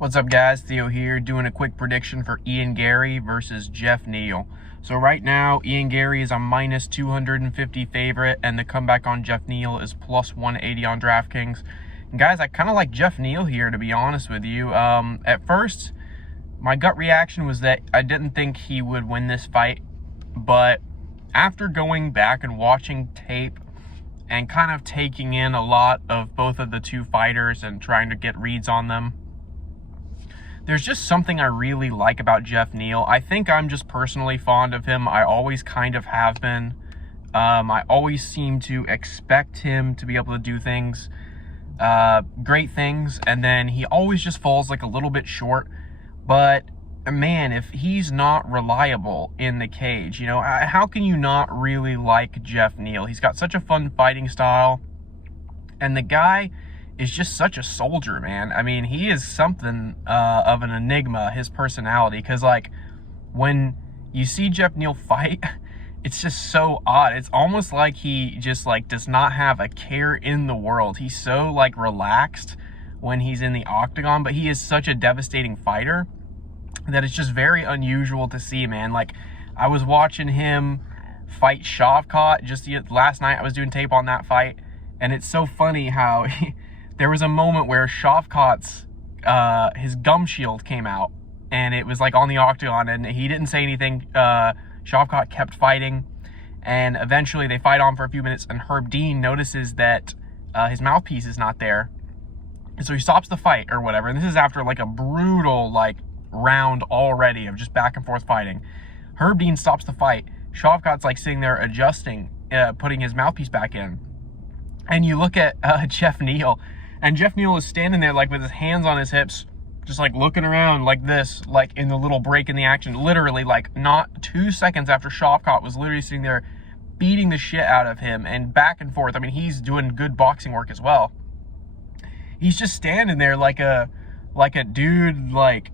What's up, guys? Theo here, doing a quick prediction for Garry versus Geoff Neal. So right now, Garry is a minus 250 favorite, and the comeback on Geoff Neal is plus 180 on DraftKings. And guys, I kind of like Geoff Neal here, to be honest with you. At first, my gut reaction was that I didn't think he would win this fight, but after going back and watching tape and kind of taking in a lot of both of the two fighters and trying to get reads on them, there's just something I really like about Geoff Neal. I think I'm just personally fond of him. I always kind of have been. I always seem to expect him to be able to do things, great things, and then he always just falls like a little bit short. But man, if he's not reliable in the cage, how can you not really like Geoff Neal? He's got such a fun fighting style, and the guy is just such a soldier, man. I mean, he is something of an enigma, his personality, because like when you see Geoff Neal fight, it's just so odd. It's almost like he just like does not have a care in the world. He's so like relaxed when he's in the octagon, but he is such a devastating fighter that it's just very unusual to see, man. Like, I was watching him fight Shavkat just last night. I was doing tape on that fight, and it's so funny how there was a moment where Shavkat's his gum shield came out, and it was like on the octagon, and he didn't say anything. Shavkat kept fighting, and eventually they fight on for a few minutes, and Herb Dean notices that his mouthpiece is not there, and so he stops the fight or whatever. And this is after like a brutal like round already of just back and forth fighting. Herb Dean stops the fight. Shavkat's like sitting there adjusting, putting his mouthpiece back in, and you look at Geoff Neal. And Geoff Neal is standing there like with his hands on his hips, just like looking around like this, like in the little break in the action. Literally like not 2 seconds after Shavkat was literally sitting there beating the shit out of him and back and forth. I mean, he's doing good boxing work as well. He's just standing there like a dude like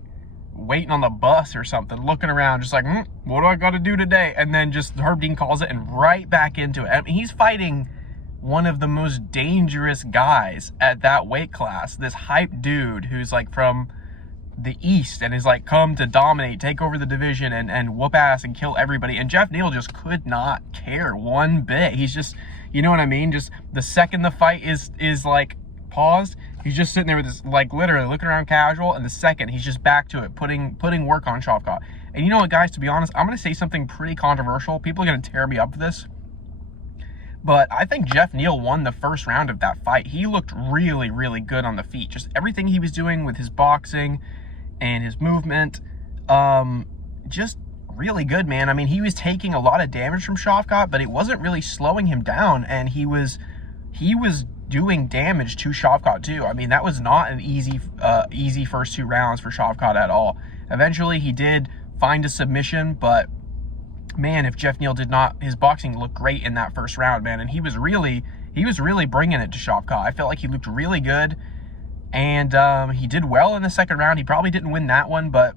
waiting on the bus or something, looking around just like, what do I got to do today? And then just Herb Dean calls it and right back into it. I mean, he's fighting one of the most dangerous guys at that weight class, this hype dude who's like from the East and is like come to dominate, take over the division and whoop ass and kill everybody. And Geoff Neal just could not care one bit. He's just, you know what I mean? Just the second the fight is like paused, he's just sitting there with this, like literally looking around casual, and the second he's just back to it, putting work on Shavkat. And you know what, guys, to be honest, I'm going to say something pretty controversial. People are going to tear me up for this, but I think Geoff Neal won the first round of that fight. He looked really, really good on the feet. Just everything he was doing with his boxing and his movement, just really good, man. I mean, he was taking a lot of damage from Shavkat, but it wasn't really slowing him down, and he was doing damage to Shavkat too. I mean, that was not an easy first 2 rounds for Shavkat at all. Eventually, he did find a submission, but man, if Geoff Neal did not, his boxing looked great in that first round, man. And he was really bringing it to Shavkat. I felt like he looked really good, and he did well in the second round. He probably didn't win that one, but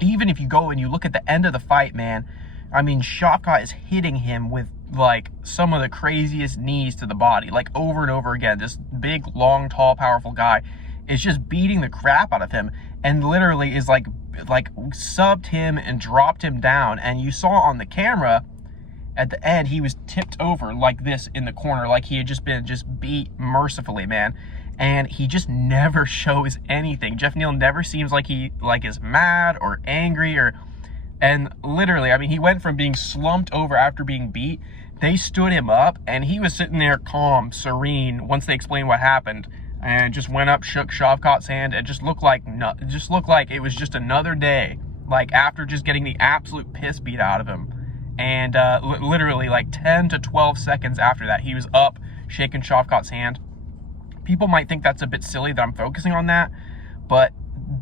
even if you go and you look at the end of the fight, man, I mean, Shavkat is hitting him with like some of the craziest knees to the body, like over and over again. This big, long, tall, powerful guy is just beating the crap out of him, and literally is like subbed him and dropped him down. And you saw on the camera at the end, he was tipped over like this in the corner, like he had just been beat mercifully, man. And he just never shows anything. Geoff Neal never seems like he is mad or angry and literally, I mean, he went from being slumped over after being beat. They stood him up, and he was sitting there calm, serene once they explained what happened, and just went up, shook Shavkat's hand, and just looked like it was just another day, like after just getting the absolute piss beat out of him. And literally like 10 to 12 seconds after that, he was up, shaking Shavkat's hand. People might think that's a bit silly that I'm focusing on that, but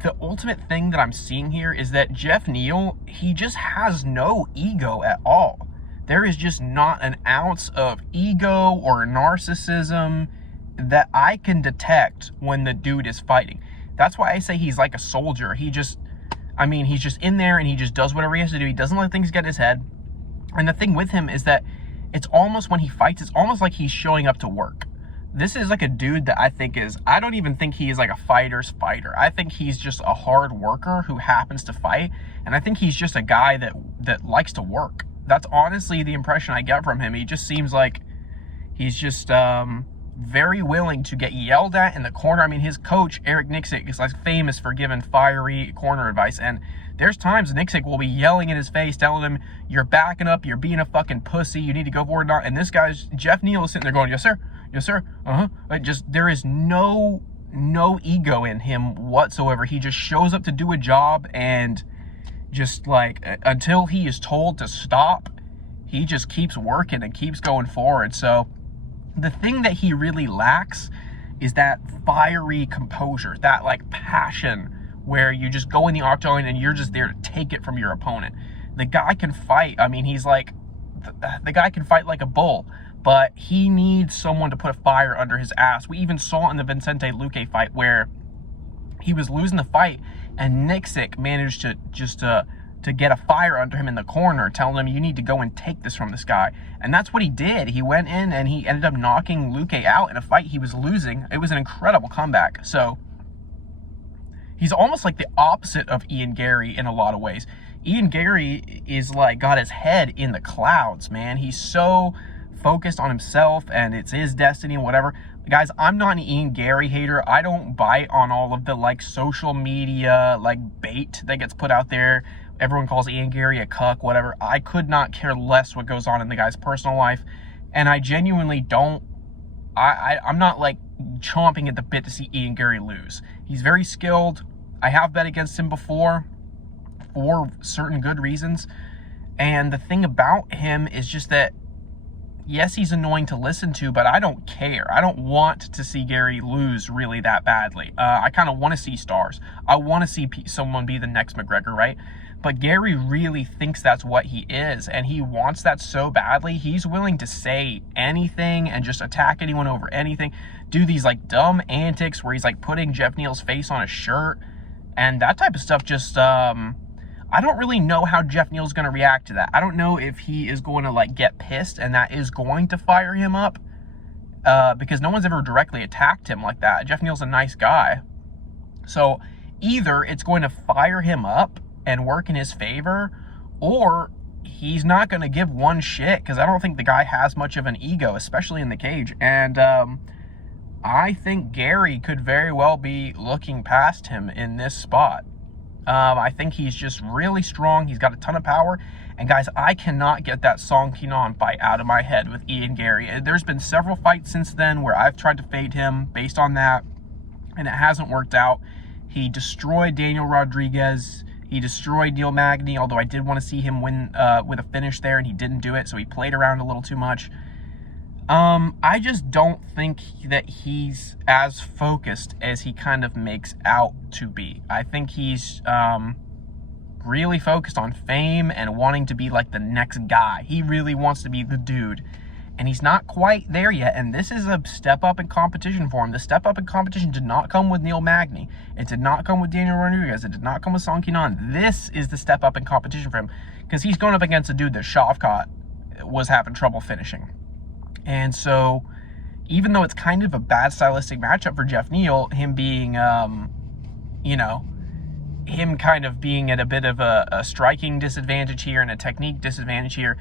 the ultimate thing that I'm seeing here is that Geoff Neal, he just has no ego at all. There is just not an ounce of ego or narcissism that I can detect when the dude is fighting. That's why I say he's like a soldier. He's just in there and he just does whatever he has to do. He doesn't let things get in his head. And the thing with him is that it's almost, when he fights, it's almost like he's showing up to work. this is like a dude that I don't even think he is like a fighter's fighter. I think he's just a hard worker who happens to fight. And I think he's just a guy that likes to work. That's honestly the impression I get from him. He just seems like he's just very willing to get yelled at in the corner. I mean, his coach, Eric Nixick, is like famous for giving fiery corner advice. And there's times Nixick will be yelling in his face, telling him, you're backing up, you're being a fucking pussy, you need to go forward. Not. And this guy's, Geoff Neal, is sitting there going, yes, sir. Yes, sir. Like, just, there is no ego in him whatsoever. He just shows up to do a job, and just like until he is told to stop, he just keeps working and keeps going forward. So the thing that he really lacks is that fiery composure, that like passion where you just go in the octagon and you're just there to take it from your opponent. The guy can fight. I mean, he's like, the guy can fight like a bull, but he needs someone to put a fire under his ass. We even saw in the Vicente Luque fight where he was losing the fight, and Nixick managed to just to get a fire under him in the corner, telling him, you need to go and take this from this guy. And that's what he did. He went in and he ended up knocking Luque out in a fight he was losing. It was an incredible comeback. So he's almost like the opposite of Ian Garry in a lot of ways. Ian Garry is like got his head in the clouds, man. He's so focused on himself and it's his destiny and whatever. Guys, I'm not an Ian Garry hater. I don't bite on all of the like social media like bait that gets put out there. Everyone calls Ian Garry a cuck, whatever. I could not care less what goes on in the guy's personal life, and I genuinely don't. I'm not like chomping at the bit to see Ian Garry lose. He's very skilled. I have bet against him before for certain good reasons, and the thing about him is just that, yes, he's annoying to listen to, but I don't care. I don't want to see Garry lose really that badly. I kind of want to see stars. I want to see someone be the next McGregor, right? But Garry really thinks that's what he is, and he wants that so badly. He's willing to say anything and just attack anyone over anything, do these like dumb antics where he's like putting Geoff Neal's face on a shirt, and that type of stuff just, I don't really know how Geoff Neal's going to react to that. I don't know if he is going to like get pissed and that is going to fire him up, because no one's ever directly attacked him like that. Geoff Neal's a nice guy. So either it's going to fire him up and work in his favor, or he's not going to give one shit, because I don't think the guy has much of an ego, especially in the cage. And I think Garry could very well be looking past him in this spot. I think he's just really strong. He's got a ton of power. And guys, I cannot get that Song Kenan fight out of my head with Ian Garry. There's been several fights since then where I've tried to fade him based on that, and it hasn't worked out. He destroyed Daniel Rodriguez. He destroyed Neal Magny, although I did want to see him win with a finish there, and he didn't do it, so he played around a little too much. I just don't think that he's as focused as he kind of makes out to be. I think he's really focused on fame and wanting to be like the next guy. He really wants to be the dude, and he's not quite there yet, and this is a step up in competition for him. The step up in competition did not come with Neal Magny. It did not come with Daniel Rodriguez. It did not come with Song Kenan. This is the step up in competition for him, because he's going up against a dude that Shavkat was having trouble finishing. And so, even though it's kind of a bad stylistic matchup for Geoff Neal, him being, you know, him kind of being at a bit of a striking disadvantage here and a technique disadvantage here,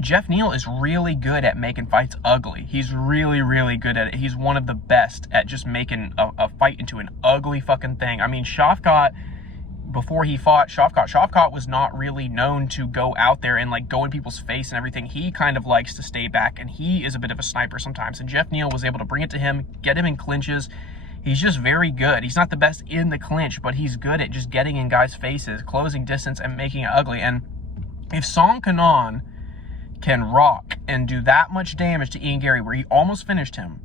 Geoff Neal is really good at making fights ugly. He's really, really good at it. He's one of the best at just making a fight into an ugly fucking thing. I mean, Shavkat, before he fought Shavkat was not really known to go out there and like go in people's face and everything. He kind of likes to stay back, and he is a bit of a sniper sometimes. And Geoff Neal was able to bring it to him, get him in clinches. He's just very good. He's not the best in the clinch, but he's good at just getting in guys' faces, closing distance, and making it ugly. And if Song Kenan can rock and do that much damage to Ian Garry where he almost finished him,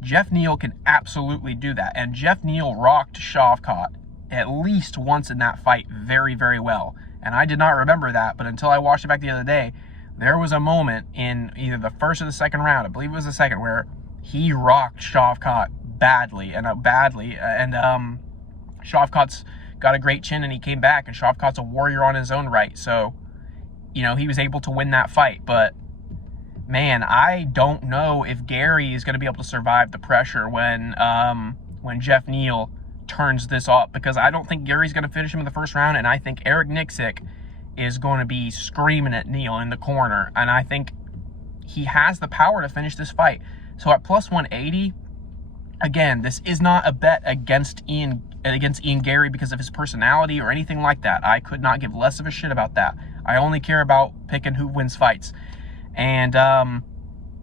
Geoff Neal can absolutely do that. And Geoff Neal rocked Shavkat at least once in that fight very, very well. And I did not remember that, but until I watched it back the other day, there was a moment in either the first or the second round, I believe it was the second, where he rocked Shavkat badly. And Shavkat's got a great chin, and he came back, and Shavkat's a warrior on his own right. So, you know, he was able to win that fight. But man, I don't know if Garry is going to be able to survive the pressure when Geoff Neal turns this up, because I don't think Gary's going to finish him in the first round, and I think Eric Nixick is going to be screaming at Neal in the corner, and I think he has the power to finish this fight. So at plus 180, again, this is not a bet against Ian Garry because of his personality or anything like that. I could not give less of a shit about that. I only care about picking who wins fights. And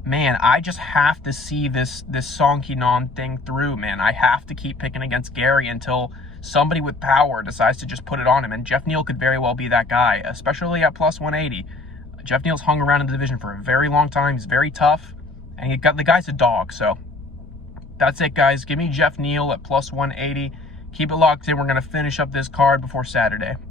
man, I just have to see this Song Kenan thing through, man. I have to keep picking against Garry until somebody with power decides to just put it on him. And Geoff Neal could very well be that guy, especially at plus 180. Geoff Neal's hung around in the division for a very long time. He's very tough, and the guy's a dog. So that's it, guys. Give me Geoff Neal at plus 180. Keep it locked in. We're going to finish up this card before Saturday.